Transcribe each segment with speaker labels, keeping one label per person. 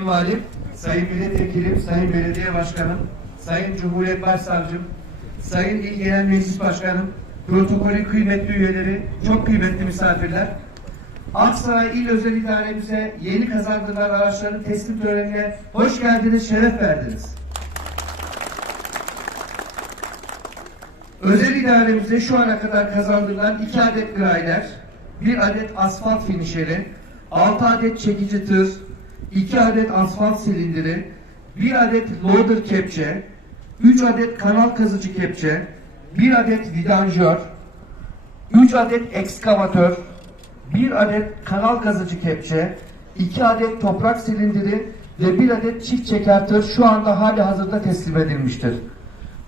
Speaker 1: Sayın Valim, Sayın Milletvekilim, Sayın Belediye Başkanım, Sayın Cumhuriyet Başsavcım, Sayın İl Meclis Başkanım, protokolün kıymetli üyeleri, çok kıymetli misafirler, Aksaray İl Özel İdaremize yeni kazandırılan araçların teslim törenine hoş geldiniz, şeref verdiniz. Özel idaremize şu ana kadar kazandırılan iki adet grider, bir adet asfalt finişeri, altı adet çekici tır, iki adet asfalt silindiri, bir adet loader kepçe, üç adet kanal kazıcı kepçe, bir adet vidanjör, üç adet ekskavatör, bir adet kanal kazıcı kepçe, iki adet toprak silindiri ve bir adet çift çeker tır şu anda hali hazırda teslim edilmiştir.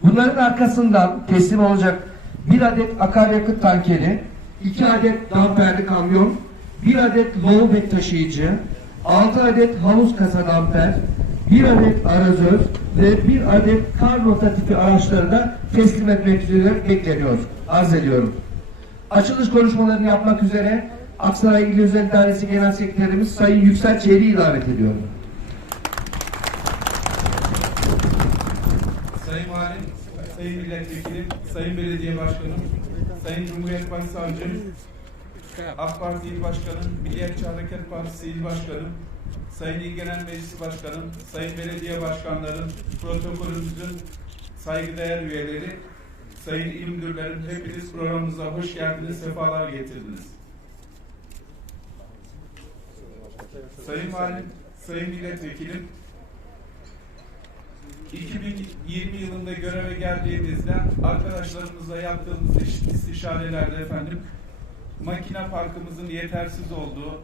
Speaker 1: Bunların arkasından teslim olacak bir adet akaryakıt tankeri, iki adet damperli kamyon, bir adet low bed taşıyıcı, altı adet havuz kasa damper, bir adet arazör ve bir adet kar rota tipi araçları da teslim etmek üzere bekleniyor. Arz ediyorum. Açılış konuşmalarını yapmak üzere Aksaray İl Özel İdaresi Genel Sekreterimiz Sayın Yüksel Çeri'yi davet ediyorum.
Speaker 2: Sayın Valim, Sayın Milletvekilim, Sayın Belediye Başkanım, Sayın Cumhuriyet Başsavcım, AK Parti İl Başkanım, Milliyetçi Hareket Partisi İl Başkanım, Sayın İl Genel Meclis Başkanım, Sayın Belediye Başkanlarım, protokolümüzün saygıdeğer üyeleri, Sayın İl Müdürlerim, hepiniz programımıza hoş geldiniz, sefalar getirdiniz. Sayın Valim, Sayın Milletvekilim, 2020 yılında göreve geldiğimizde arkadaşlarımızla yaptığımız iş- istişarelerde efendim makine parkımızın yetersiz olduğu,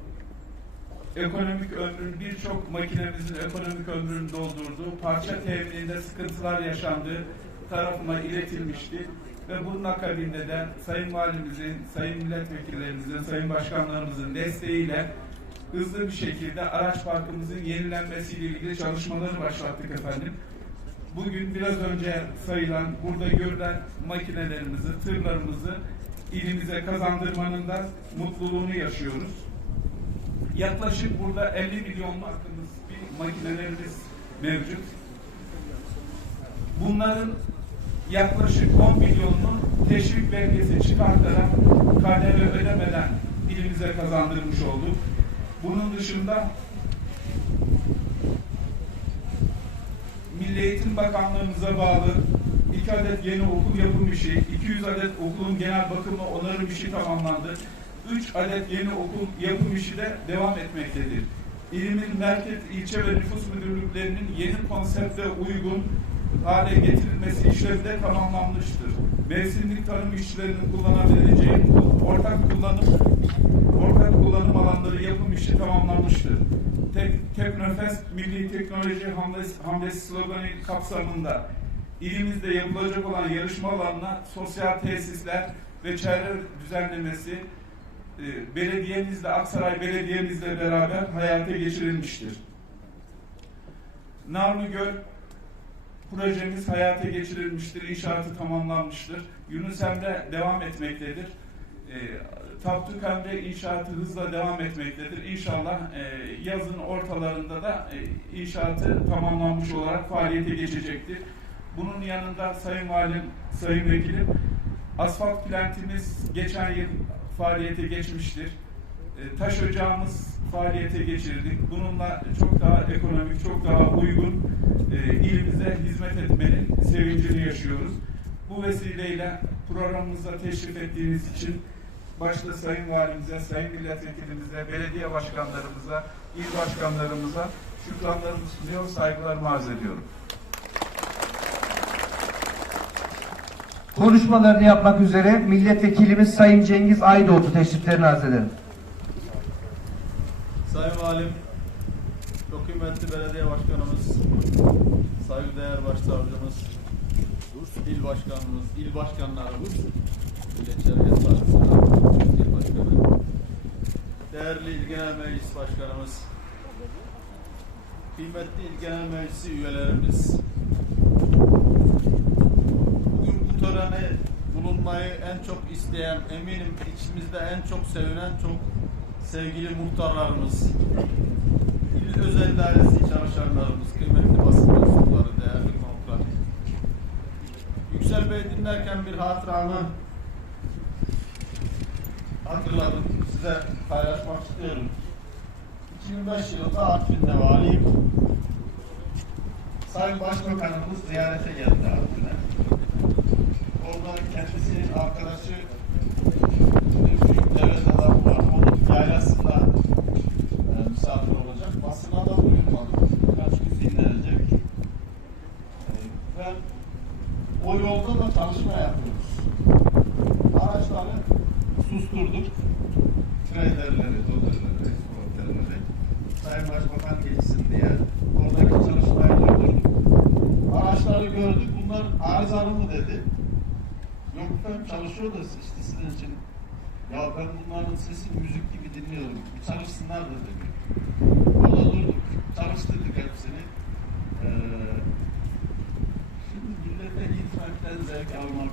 Speaker 2: ekonomik ömrün birçok makinemizin ekonomik ömrünü doldurduğu, parça temininde sıkıntılar yaşandığı tarafıma iletilmişti. Ve bunun akabinde de Sayın Valimizin, Sayın Milletvekillerimizin, Sayın Başkanlarımızın desteğiyle hızlı bir şekilde araç parkımızın yenilenmesiyle ilgili çalışmaları başlattık efendim. Bugün biraz önce sayılan, burada görülen makinelerimizi, tırlarımızı ilimize kazandırmanın da mutluluğunu yaşıyoruz. Yaklaşık burada 50 milyonlu hakkımız bir makinelerimiz mevcut. Bunların yaklaşık 10 milyonunu teşvik belgesi çıkartarak KDV ödemeden ilimize kazandırmış olduk. Bunun dışında Milli Eğitim Bakanlığımıza bağlı iki adet yeni okul yapım işi, 200 adet okulun genel bakımı onarım işi tamamlandı. 3 adet yeni okul yapım işi de devam etmektedir. İlimin merkez, ilçe ve nüfus müdürlüklerinin yeni konsepte uygun hale getirilmesi işlevi de tamamlanmıştır. Mevsimlik tarım işçilerinin kullanabileceği ortak kullanım ortak kullanım alanları yapım işi tamamlanmıştır. Tek, Teknofest Milli Teknoloji Hamlesi, Hamlesi sloganı kapsamında ilimizde yapılacak olan yarışma alanına sosyal tesisler ve çevre düzenlemesi e, belediyemizle, Aksaray Belediye'mizle beraber hayata geçirilmiştir. Narlı Göl projemiz hayata geçirilmiştir, inşaatı tamamlanmıştır. Yunus Emre devam etmektedir. E, Tapduk Emre inşaatı hızla devam etmektedir. İnşallah e, yazın ortalarında da e, inşaatı tamamlanmış olarak faaliyete geçecektir. Bunun yanında Sayın Valim, Sayın Vekilim, asfalt plantimiz geçen yıl faaliyete geçmiştir. E, taş ocağımız faaliyete geçirdik. Bununla çok daha ekonomik, çok daha uygun e, ilimize hizmet etmenin sevincini yaşıyoruz. Bu vesileyle programımıza teşrif ettiğiniz için başta Sayın Valimize, Sayın Milletvekilimize, belediye başkanlarımıza, il başkanlarımıza şükranlarımı sunuyor, saygılarımı arz ediyorum.
Speaker 1: Konuşmalarını yapmak üzere milletvekilimiz Sayın Cengiz Aydoğdu teşriflerini arz ederim.
Speaker 3: Sayın Valim, çok kıymetli belediye başkanımız, saygıdeğer başsavcımız, il başkanımız, il başkanlarımız, Milliyetçi Hareket Partisi il başkanı, değerli il genel meclis başkanımız, kıymetli il genel meclisi üyelerimiz, bugün bu törene bulunmayı en çok isteyen, eminim içimizde en çok sevinen çok sevgili muhtarlarımız, il özel dairesi çalışanlarımız, kıymetli basın mensupları, değerli konuklar. Yüksel Bey dinlerken bir hatıramı hatırladım. Size paylaşmak istiyorum. 2005 yılında Artvin'de valiyim. Sayın Başbakanımız ziyarete geldi Artvin'e. Orada kendisinin arkadaşı büyük devlet adamı var. Onun yaylasında e, misafir olacak. Basına da duyurmadı. Birkaç gün dinlenecek. E, ve o yolda da çalışma yapıyoruz. Araçları susturduk. Bunlar arızalı mı dedi. Yok efendim çalışıyor da işte sizin için. Ya ben bunların sesini müzik gibi dinliyorum. Bir çalışsınlar da dedi. Orada durduk. Çalıştırdık hepsini. Ee, şimdi millete hizmetten zevk almak.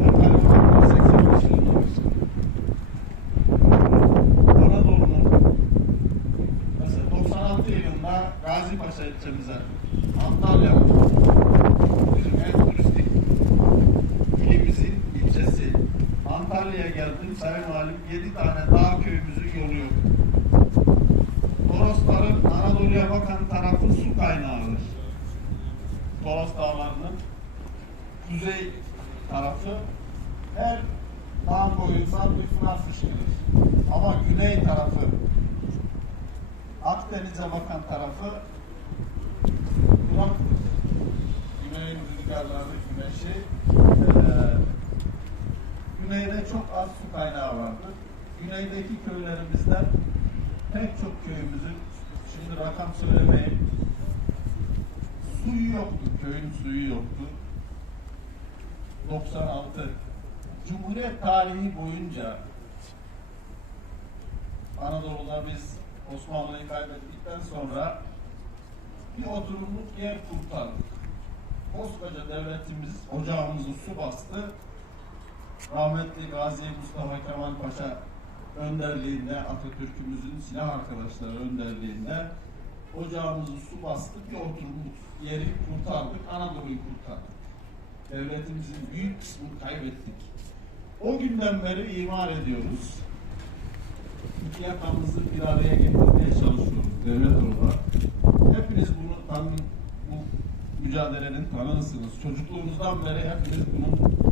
Speaker 3: Ben galiba 85 yılında başladım. Anadolu'nun mesela 96 yılında Gazi Paşa ilçemize Antalya bizim en turistik ilimizin ilçesi Antalya'ya geldim Sayın Valim 7 tane dağ köyümüzün yolu yok. Torosların Anadolu'ya bakan tarafı su kaynağıdır. Toros dağlarının kuzey tarafı her dağ boyundan bir pınar fışkırır. Ama güney tarafı Akdeniz'e bakan tarafı Irak'tır. Güneyin rüzgarları, güneşi eee güneyde çok az su kaynağı vardır. Güneydeki köylerimizden pek çok köyümüzün şimdi rakam söylemeyeyim suyu yoktu. Köyün suyu yoktu. 96 Cumhuriyet tarihi boyunca Anadolu'da biz Osmanlı'yı kaybettikten sonra bir oturumluk yer kurtardık. Koskoca devletimiz ocağımızı su bastı. Rahmetli Gazi Mustafa Kemal Paşa önderliğinde, Atatürk'ümüzün silah arkadaşları önderliğinde ocağımızı su bastı, bir oturumluk yeri kurtardık, Anadolu'yu kurtardık. Devletimizin büyük kısmını kaybettik. O günden beri imar ediyoruz. İki yakamızı bir araya getirmeye çalışıyoruz devlet olarak. Hepiniz bunu tanın, bu mücadelenin tanığısınız. Çocukluğunuzdan beri hepiniz bunun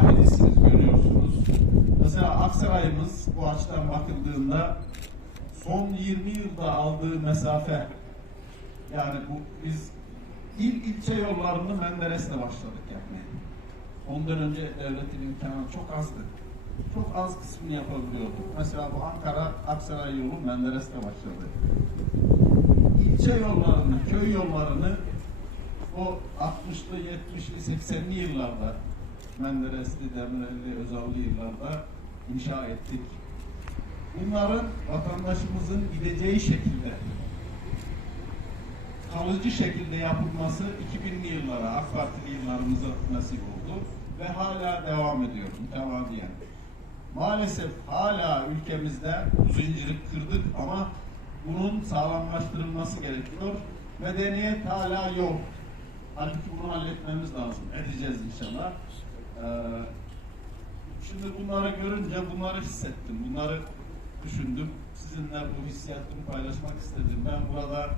Speaker 3: şahidisiniz, görüyorsunuz. Mesela Aksaray'ımız bu açıdan bakıldığında son 20 yılda aldığı mesafe yani bu biz il ilçe yollarını Menderes'le başladık yapmaya. Ondan önce devletin imkanı çok azdı. Çok az kısmını yapabiliyorduk. Mesela bu Ankara Aksaray yolu Menderes'te başladı. İlçe yollarını, köy yollarını o 60'lı, 70'li, 80'li yıllarda Menderesli, Demirelli, Özallı yıllarda inşa ettik. Bunların vatandaşımızın gideceği şekilde kalıcı şekilde yapılması 2000'li yıllara, AK Partili yıllarımıza nasip oldu ve hala devam ediyor mütemadiyen. Maalesef hala ülkemizde bu zinciri kırdık ama bunun sağlamlaştırılması gerekiyor. Medeniyet hala yok. Halbuki bunu halletmemiz lazım. Edeceğiz inşallah. Ee, şimdi bunları görünce bunları hissettim. Bunları düşündüm. Sizinle bu hissiyatımı paylaşmak istedim. Ben burada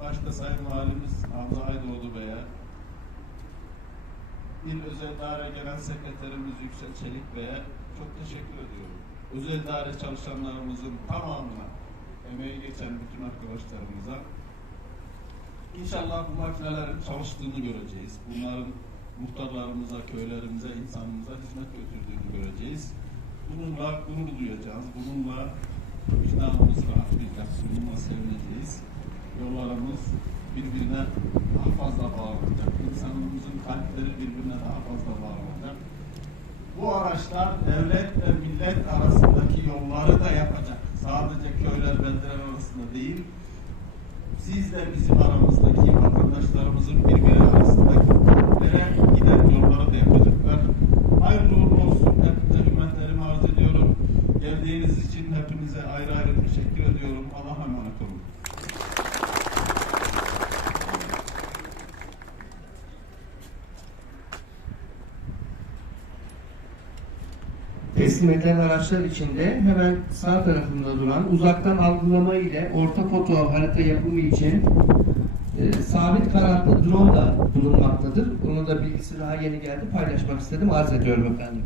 Speaker 3: başta Sayın Valimiz Hamza Aydoğdu Bey'e, İl Özel Daire Genel Sekreterimiz Yüksel Çelik Bey'e çok teşekkür ediyorum. Özel daire çalışanlarımızın tamamına, emeği geçen bütün arkadaşlarımıza İnşallah bu makinelerin çalıştığını göreceğiz. Bunların muhtarlarımıza, köylerimize, insanımıza hizmet götürdüğünü göreceğiz. Bununla gurur duyacağız. Bununla vicdanımız rahatlayacak. Bununla sevineceğiz. Yollarımız birbirine daha fazla bağlanacak. İnsanımızın kalpleri birbirine daha fazla bağlanacak. Bu araçlar devlet ve millet arasındaki yolları da yapacak. Sadece köyler, beldeler arasında değil, siz de bizim aramızdaki vatandaşlarımızın birbiri arasındaki köprülere giden yolları da yapacaklar. Hayırlı uğurlu olsun. Hepinize hürmetlerimi arz ediyorum. Geldiğiniz için hepinize ayrı ayrı teşekkür ediyorum. Allah'a emanet olun.
Speaker 1: Teslim edilen araçlar içinde hemen sağ tarafında duran uzaktan algılama ile orta foto harita yapımı için e, sabit kanatlı drone da bulunmaktadır. Onun da bilgisi daha yeni geldi. Paylaşmak istedim. Arz ediyorum efendim.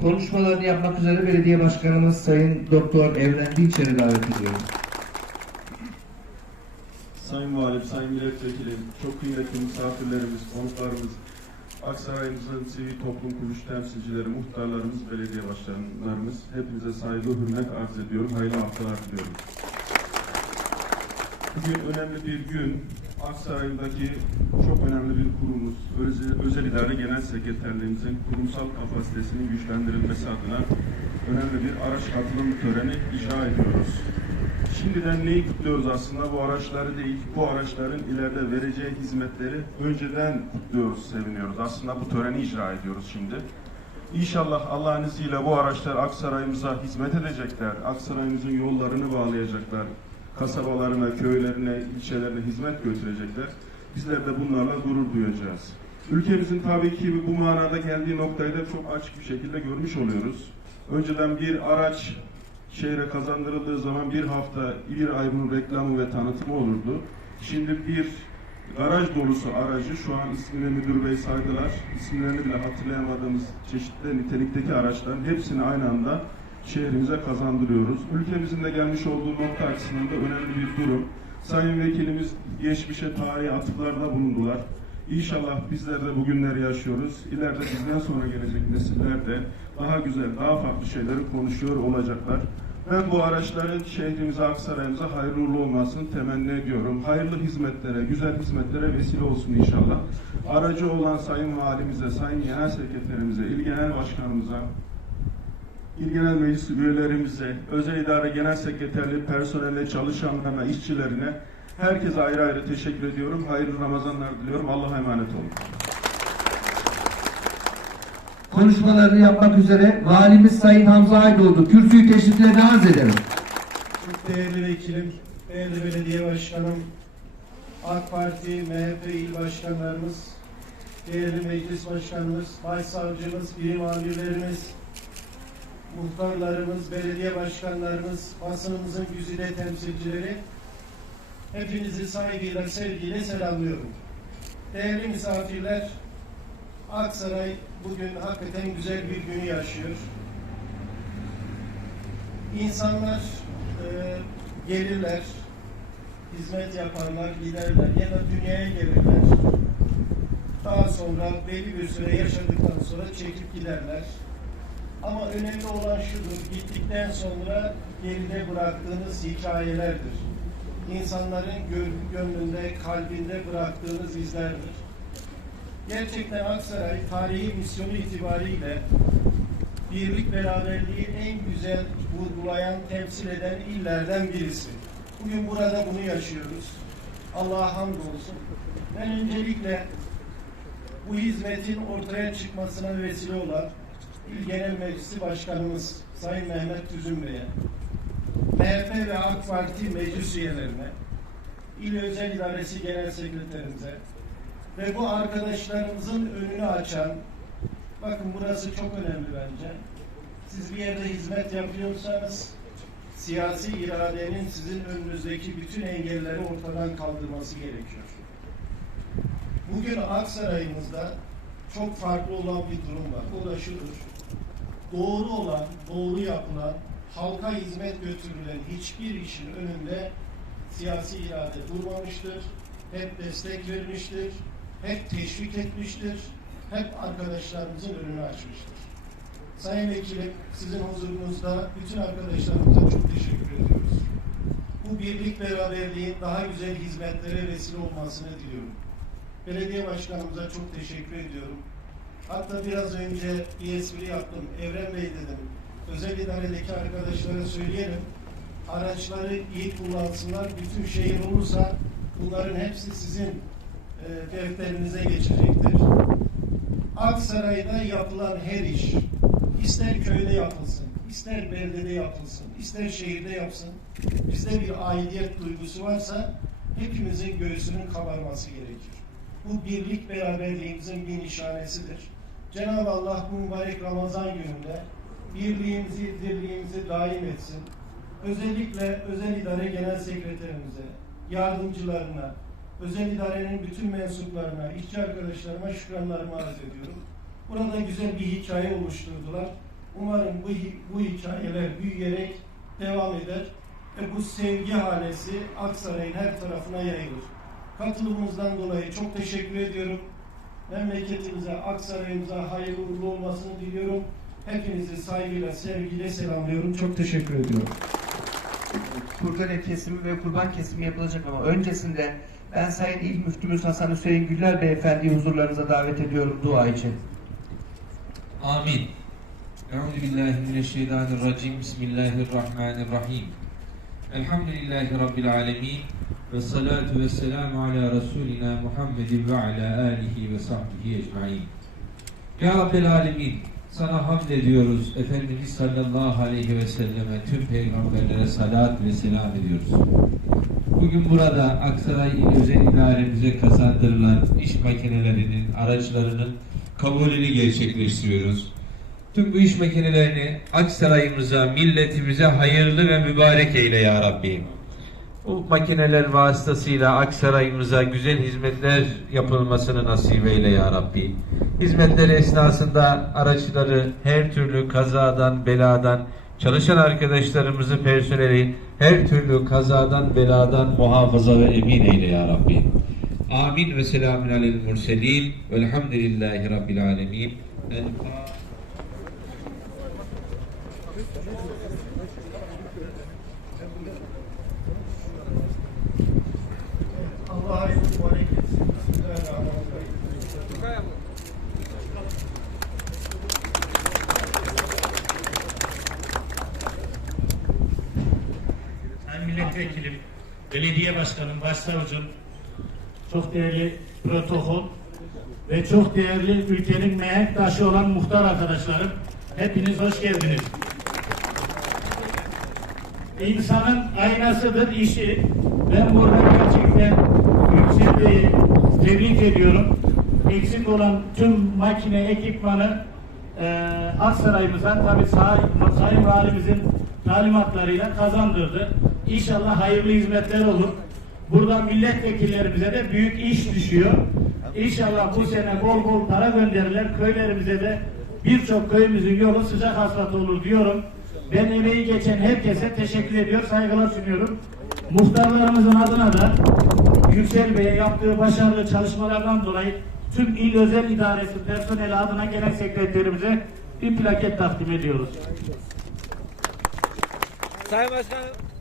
Speaker 1: Konuşmalarını yapmak üzere Belediye Başkanımız Sayın Doktor Evren Dinçer'i davet ediyorum.
Speaker 4: Sayın Valim, Sayın Milletvekilim, çok kıymetli misafirlerimiz, konuklarımız, Aksaray'ımızın sivil toplum kuruluş temsilcileri, muhtarlarımız, belediye başkanlarımız, hepinize saygı, hürmet arz ediyorum. Hayırlı haftalar diliyorum. Bugün önemli bir gün. Aksaray'daki çok önemli bir kurumumuz, özel, özel idare genel sekreterliğimizin kurumsal kapasitesinin güçlendirilmesi adına önemli bir araç katılım töreni icra ediyoruz. Şimdiden neyi kutluyoruz aslında? Bu araçları değil, bu araçların ileride vereceği hizmetleri önceden kutluyoruz, seviniyoruz. Aslında bu töreni icra ediyoruz şimdi. İnşallah Allah'ın izniyle bu araçlar Aksaray'ımıza hizmet edecekler. Aksaray'ımızın yollarını bağlayacaklar. Kasabalarına, köylerine, ilçelerine hizmet götürecekler. Bizler de bunlarla gurur duyacağız. Ülkemizin tabii ki bu manada geldiği noktayı da çok açık bir şekilde görmüş oluyoruz. Önceden bir araç şehre kazandırıldığı zaman bir hafta, bir ay bunun reklamı ve tanıtımı olurdu. Şimdi bir garaj dolusu aracı, şu an ismini müdür bey saydılar, isimlerini bile hatırlayamadığımız çeşitli nitelikteki araçların hepsini aynı anda şehrimize kazandırıyoruz. Ülkemizin de gelmiş olduğu nokta açısından da önemli bir durum. Sayın Vekilimiz geçmişe tarihi atıflarda bulundular. İnşallah bizler de bugünleri yaşıyoruz. İleride bizden sonra gelecek nesiller de daha güzel, daha farklı şeyleri konuşuyor olacaklar. Ben bu araçların şehrimize, Aksaray'ımıza hayırlı olmasını temenni ediyorum. Hayırlı hizmetlere, güzel hizmetlere vesile olsun inşallah. Aracı olan Sayın Valimize, Sayın Genel Sekreterimize, İl Genel Başkanımıza, İl Genel Meclis üyelerimize, Özel İdare Genel Sekreterliği personeline, çalışanlarına, işçilerine herkese ayrı ayrı teşekkür ediyorum. Hayırlı Ramazanlar diliyorum. Allah'a emanet olun.
Speaker 1: Konuşmalarını yapmak üzere Valimiz Sayın Hamza Aydoğdu kürsüyü teşriflerine arz ederim.
Speaker 5: Çok değerli vekilim, değerli belediye başkanım, AK Parti, MHP il başkanlarımız, değerli meclis başkanımız, başsavcımız, birim amirlerimiz, muhtarlarımız, belediye başkanlarımız, basınımızın güzide temsilcileri, hepinizi saygıyla, sevgiyle selamlıyorum. Değerli misafirler, Aksaray bugün hakikaten güzel bir günü yaşıyor. İnsanlar e, gelirler, hizmet yaparlar, giderler ya da dünyaya gelirler. Daha sonra belli bir süre yaşadıktan sonra çekip giderler. Ama önemli olan şudur, gittikten sonra geride bıraktığınız hikayelerdir. İnsanların gö- gönlünde, kalbinde bıraktığınız izlerdir. Gerçekten Aksaray tarihi misyonu itibariyle birlik beraberliği en güzel vurgulayan, temsil eden illerden birisi. Bugün burada bunu yaşıyoruz. Allah'a hamdolsun. Ben öncelikle bu hizmetin ortaya çıkmasına vesile olan İl Genel Meclisi Başkanımız Sayın Mehmet Tüzün Bey'e, MHP ve AK Parti meclis üyelerine, İl Özel İdaresi Genel Sekreterimize ve bu arkadaşlarımızın önünü açan, bakın burası çok önemli bence. Siz bir yerde hizmet yapıyorsanız siyasi iradenin sizin önünüzdeki bütün engelleri ortadan kaldırması gerekiyor. Bugün Aksaray'ımızda çok farklı olan bir durum var. O da şudur. Doğru olan, doğru yapılan, halka hizmet götürülen hiçbir işin önünde siyasi irade durmamıştır. Hep destek vermiştir. Hep teşvik etmiştir. Hep arkadaşlarımızın önünü açmıştır. Sayın Vekilim, sizin huzurunuzda bütün arkadaşlarımıza çok teşekkür ediyoruz. Bu birlik beraberliğin daha güzel hizmetlere vesile olmasını diliyorum. Belediye başkanımıza çok teşekkür ediyorum. Hatta biraz önce bir espri yaptım. Evren Bey dedim. Özel idaredeki arkadaşlara söyleyelim. Araçları iyi kullansınlar. Bütün şehir olursa bunların hepsi sizin e, defterinize geçecektir. Aksaray'da yapılan her iş, ister köyde yapılsın, ister beldede yapılsın, ister şehirde yapsın, bizde bir aidiyet duygusu varsa hepimizin göğsünün kabarması gerekir. Bu birlik beraberliğimizin bir nişanesidir. Cenab-ı Allah bu mübarek Ramazan gününde birliğimizi, dirliğimizi daim etsin. Özellikle özel idare genel sekreterimize, yardımcılarına, özel idarenin bütün mensuplarına, işçi arkadaşlarıma şükranlarımı arz ediyorum. Burada güzel bir hikaye oluşturdular. Umarım bu, bu hikayeler büyüyerek devam eder ve bu sevgi hanesi Aksaray'ın her tarafına yayılır. Katılımınızdan dolayı çok teşekkür ediyorum. Memleketimize, Aksaray'ımıza hayırlı uğurlu olmasını diliyorum. Hepinizi saygıyla, sevgiyle selamlıyorum. Çok teşekkür ediyorum.
Speaker 1: Kurtarya kesimi ve kurban kesimi yapılacak ama öncesinde ben Sayın İl Müftümüz Hasan Hüseyin Güller Beyefendi'yi huzurlarınıza davet ediyorum dua için.
Speaker 6: Amin. Euzubillahimineşşeytanirracim. Bismillahirrahmanirrahim. Elhamdülillahi Rabbil alemin. Ve salatu ve selamu ala Resulina Muhammedin ve ala alihi ve sahbihi ecmain. Ya Rabbel alemin sana hamd ediyoruz. Efendimiz sallallahu aleyhi ve selleme tüm peygamberlere salat ve selam ediyoruz. Bugün burada Aksaray İl Özel İdaremize kazandırılan iş makinelerinin, araçlarının kabulünü gerçekleştiriyoruz. Tüm bu iş makinelerini Aksaray'ımıza, milletimize hayırlı ve mübarek eyle ya Rabbi. Bu makineler vasıtasıyla Aksaray'ımıza güzel hizmetler yapılmasını nasip eyle ya Rabbi. Hizmetler esnasında araçları her türlü kazadan, beladan, çalışan arkadaşlarımızı, personeli her türlü kazadan, beladan muhafaza ve emin eyle ya Rabbi. Amin ve selamun alel murselin velhamdülillahi rabbil alemin. El
Speaker 5: Allah'a emanet etsin. Bismillahirrahmanirrahim.
Speaker 7: Sayın Milletvekilim, Belediye Başkanım, Başsavcım, çok değerli protokol ve çok değerli ülkenin mihenk taşı olan muhtar arkadaşlarım, hepiniz hoş geldiniz. İnsanın aynasıdır işi. Ben burada gerçekten Yüksel Bey'i tebrik ediyorum. Eksik olan tüm makine, ekipmanı e, Aksaray'ımıza tabii Say- Sayın Valimizin talimatlarıyla kazandırdı. İnşallah hayırlı hizmetler olur. Burada milletvekillerimize de büyük iş düşüyor. İnşallah bu sene bol bol para gönderirler. Köylerimize de birçok köyümüzün yolu sıcak asfalt olur diyorum. Ben emeği geçen herkese teşekkür ediyor, saygılar sunuyorum. Muhtarlarımızın adına da Yüksel Bey'e yaptığı başarılı çalışmalardan dolayı tüm il özel idaresi personeli adına genel sekreterimize bir plaket takdim ediyoruz.
Speaker 6: Sayın Başkanım.